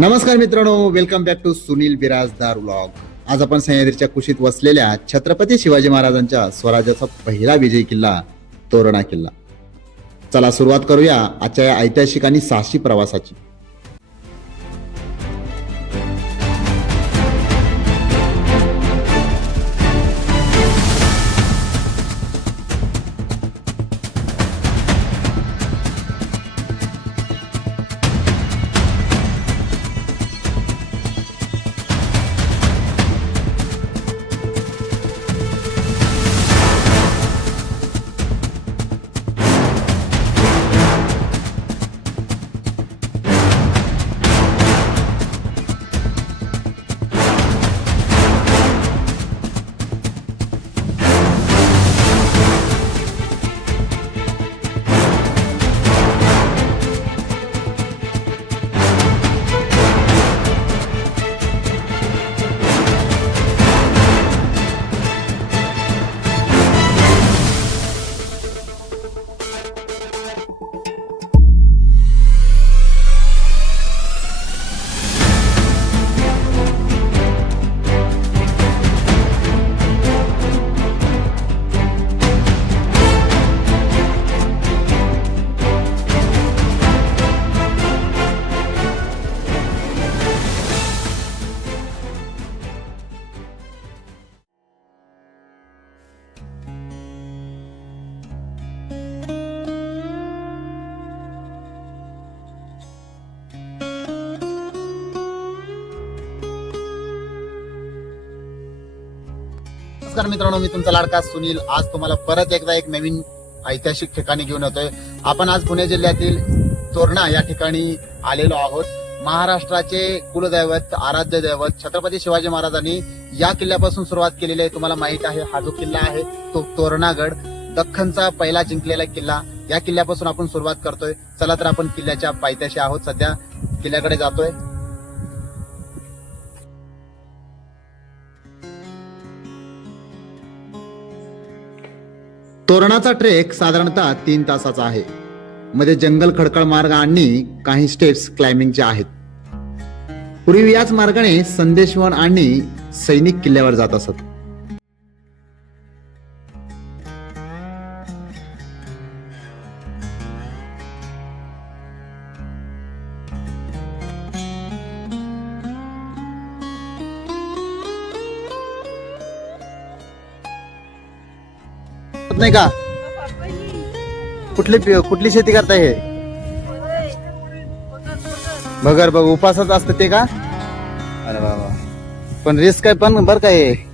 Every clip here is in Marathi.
नमस्कार मित्रांनो, welcome back to Sunil Birajdar vlog. आज आपण सह्याद्रीच्या कुशीत वसलेल्या छत्रपती शिवाजी महाराजांच्या स्वराज्याचा पहिला विजयी किल्ला तोरणा किल्ला। चला सुरुवात करूया आजच्या या ऐतिहासिक आणि साहसी प्रवासाची। नमस्कार मित्रांनो, मी तुमचा लाडका सुनील। आज तुम्हाला परत एकदा एक नवीन ऐतिहासिक ठिकाणी घेऊन येतोय। आपण आज पुणे जिल्ह्यातील तोरणा या ठिकाणी आलेलो आहोत। महाराष्ट्राचे कुलदैवत, आराध्य दैवत छत्रपती शिवाजी महाराजांनी या किल्ल्यापासून सुरुवात केलेली आहे। तुम्हाला माहित आहे, हा जो किल्ला आहे तो तोरणागड, दख्खनचा पहिला जिंकलेला किल्ला। या किल्ल्यापासून आपण सुरुवात करतोय। चला तर आपण किल्ल्याच्या पायथ्याशी आहोत, सध्या किल्ल्याकडे जातोय। तोरणाचा ट्रेक साधारणतः 3 तासाचा आहे। मध्ये जंगल, खडकाळ मार्ग आणि काही स्टेप्स क्लाइम्बिंगचे आहेत। पूर्वी याच मार्गाने संदेशवन आणि सैनिक किल्ल्यावर जात असत। नाही का? कुठली शेती करताय हे? बगर बघ, उपासाच असतं ते का? अरे बाबा, पण रिस्क आहे पण बर काय हे।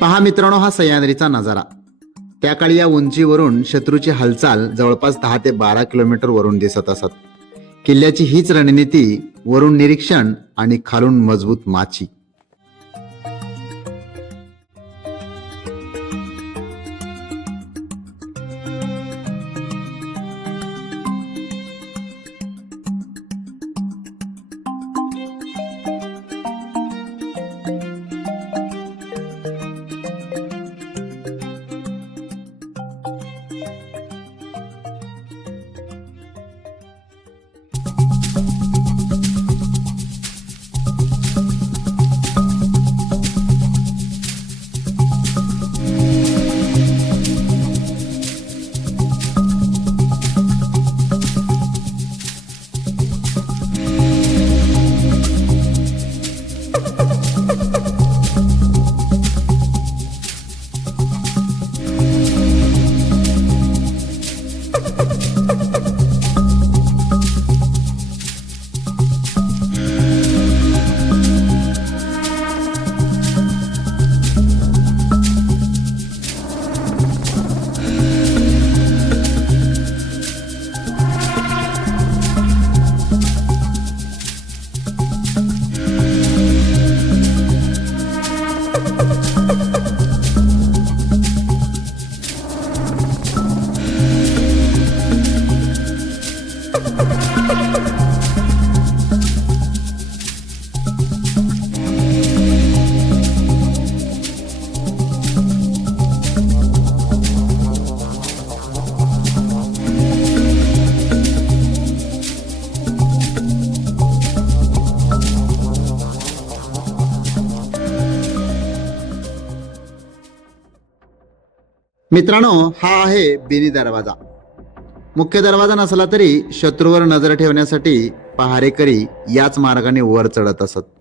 पहा मित्रांनो, हा सह्याद्रीचा नजारा। त्या काळी या उंचीवरून शत्रूची हालचाल जवळपास 10 ते 12 किलोमीटर वरून दिसत असत। किल्ल्याची हीच रणनीती, वरून निरीक्षण आणि खालून मजबूत माची। मित्रांनो, हा आहे बेनी दरवाजा. मुख्य दरवाजा नसला तरी शत्रूवर नजर ठेवण्यासाठी पहारेकरी याच मार्गाने वर चढत असत.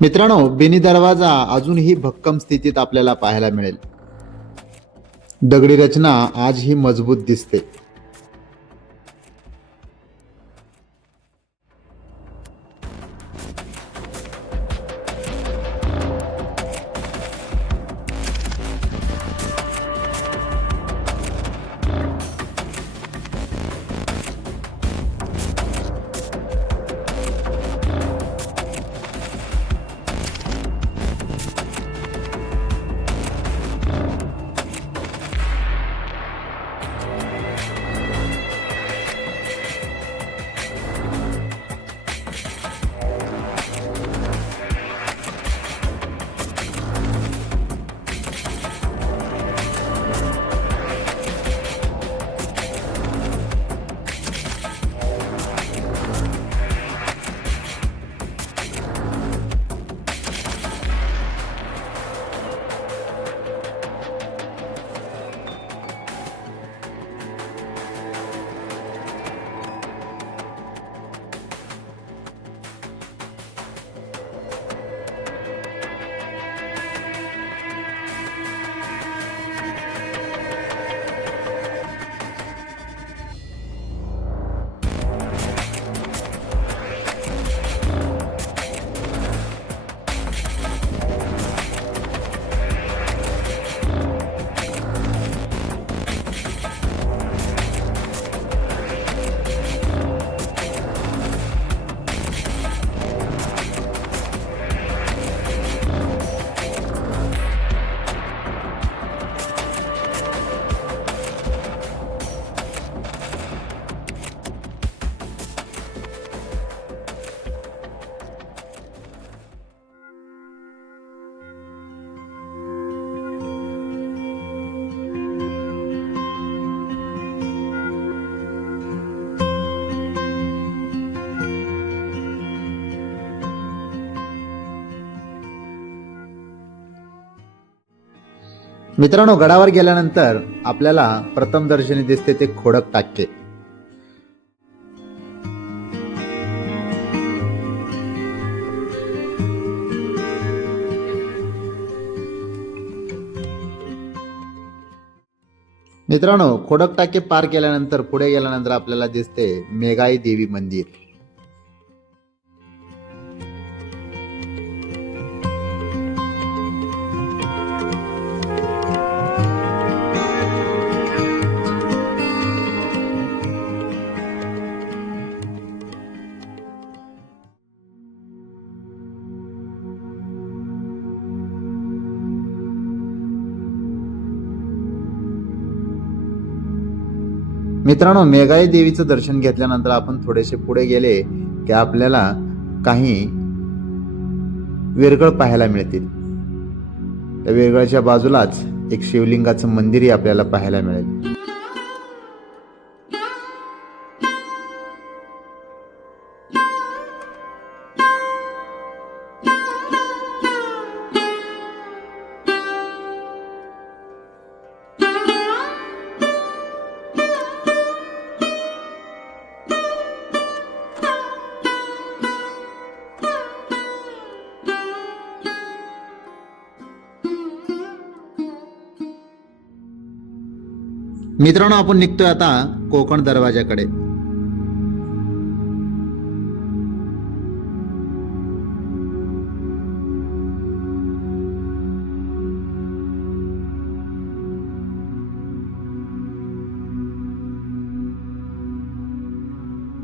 मित्रांनो, बेनी दरवाजा अजूनही भक्कम स्थितीत आपल्याला पाहायला मिळेल. दगडी रचना आजही मजबूत दिसते. मित्रांनो, गडावर गेल्यानंतर आपल्याला प्रथम दर्शनी दिसते ते खोडक टाके. मित्रांनो, खोडक टाके पार केल्यानंतर पुढे गेल्यानंतर आपल्याला दिसते मेघाई देवी मंदिर. मित्रांनो, मेघाई देवीचं दर्शन घेतल्यानंतर आपण थोडेसे पुढे गेले की आपल्याला काही वेरगळ पाहायला मिळतील. त्या वेरगळच्या बाजूलाच एक शिवलिंगाचं मंदिरही आपल्याला पाहायला मिळेल. मित्रांनो, आपण निघतोय आता कोकण दरवाजाकडे.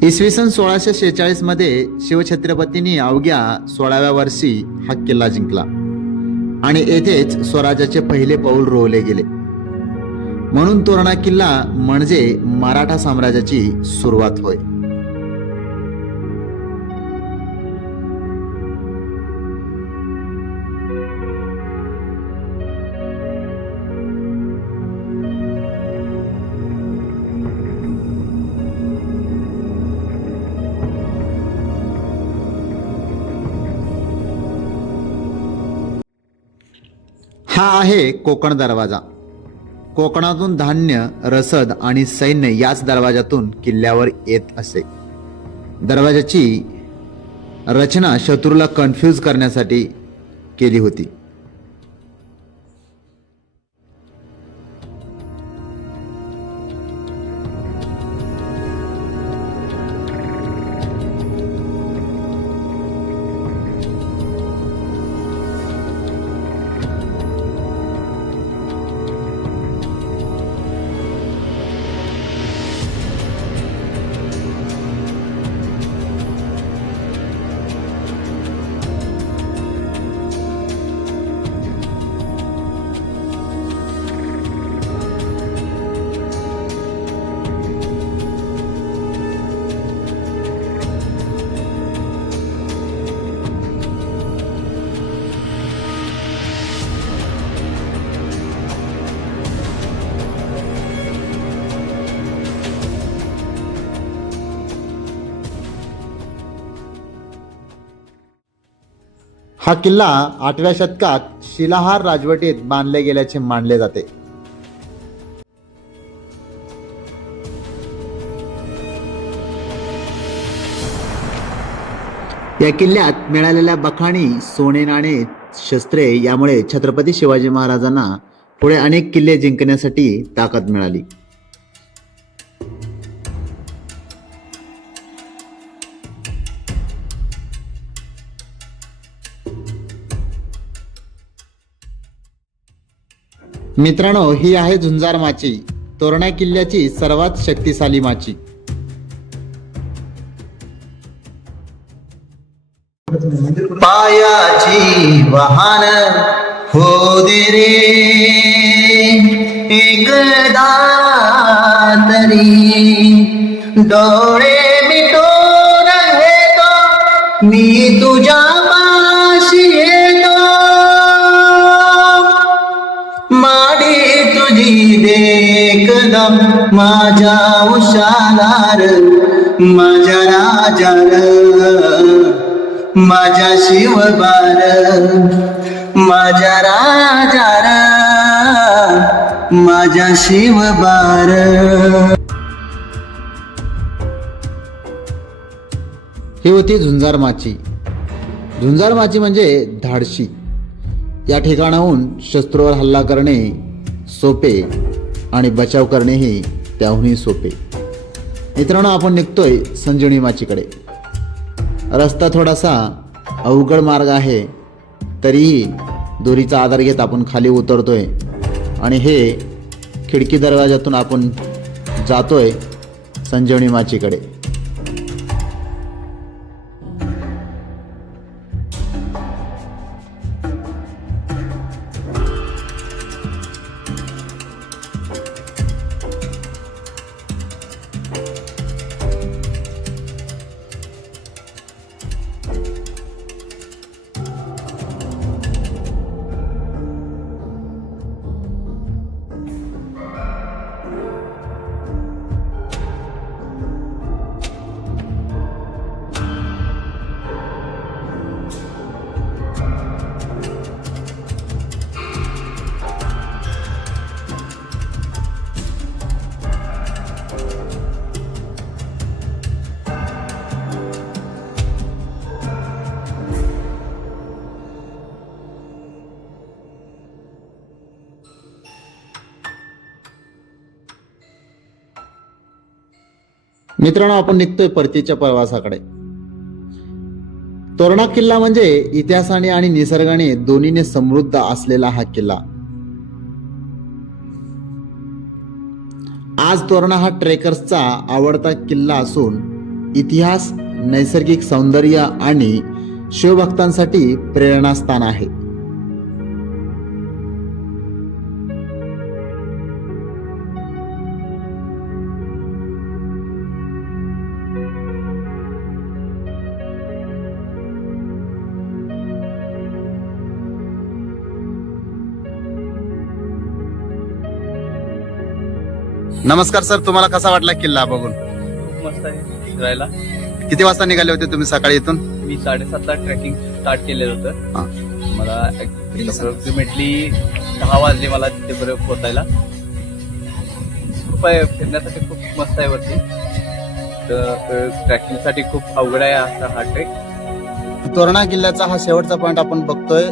इसवी सन 1646 मध्ये शिवछत्रपतींनी अवघ्या 16व्या वर्षी हा किल्ला जिंकला आणि येथेच स्वराज्याचे पहिले पाऊल रोवले गेले. म्हणून तोरणा किल्ला म्हणजे मराठा साम्राज्याची सुरुवात होय. हा आहे कोकण दरवाजा. कोकणातून धान्य, रसद आणि सैन्य याच दरवाजातून किल्ल्यावर येत असे. दरवाजाची रचना शत्रूला कन्फ्यूज करण्यासाठी केली होती. हा किल्ला 8व्या शतकात शिलाहार राजवटीत बांधले गेल्याचे मानले जाते. या किल्ल्यात मिळालेल्या बखाणी, सोने नाणे, शस्त्रे यामुळे छत्रपती शिवाजी महाराजांना पुढे अनेक किल्ले जिंकण्यासाठी ताकद मिळाली. मित्रांनो, ही आहे झुंजार माची, तोरणा किल्ल्याची सर्वात शक्तिशाली माची. पायाची वाहन हो दे रे एकदा तरी, डोळे मिटून घेतो मी तुझ्या पाशी येतो, माडी तुझी देखदा माझ्या उशालार, माझ्या राजार, माझ्या शिवबार, माझ्या राजार, माझ्या शिवबार. ही होती झुंजार माची. झुंजार माची म्हणजे धाडशी. या ठिकाणाहून शत्रूवर हल्ला करणे सोपे आणि बचाव करणेही त्याहूनही सोपे. मित्रांनो, आपण निघतोय संजीवनी माचीकडे. रस्ता थोडासा अवघड मार्ग आहे, तरीही दोरीचा आधार घेत आपण खाली उतरतोय आणि हे खिडकी दरवाजातून आपण जातोय संजीवनी माचीकडे. मित्रांनो, आपण निघतोय परतीच्या प्रवासाकडे. तोरणा किल्ला म्हणजे इतिहासाने आणि निसर्गाने दोन्हीने समृद्ध असलेला हा किल्ला. आज तोरणा हा ट्रेकर्सचा आवडता किल्ला असून इतिहास, नैसर्गिक सौंदर्य आणि शिवभक्तांसाठी प्रेरणास्थान आहे. नमस्कार सर, तुम्हाला कसा वाटला किल्ला बघून? खूप मस्त आहे फिरायला. किती वाजता निघाले होते तुम्ही सकाळी इथून? मी 7:30ला ट्रेकिंग स्टार्ट केलेलं हा. होतं. मला अप्रॉक्सिमेटली 10 वाजले मला तिथे बरं पोहोचायला. खूप आहे फिरण्यासाठी, खूप मस्त आहे वरती. तर ट्रेकिंगसाठी खूप अवघड आहे हा ट्रेक. तोरणा किल्ल्याचा हा शेवटचा पॉइंट आपण बघतोय.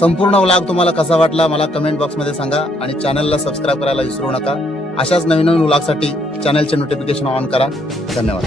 संपूर्ण व्लॉग तुम्हाला कसा वाटला मला कमेंट बॉक्समध्ये सांगा आणि चॅनलला सबस्क्राईब करायला विसरू नका. अशाच नवीन नवीन व्लॉगसाठी चॅनलचे नोटिफिकेशन ऑन करा. धन्यवाद.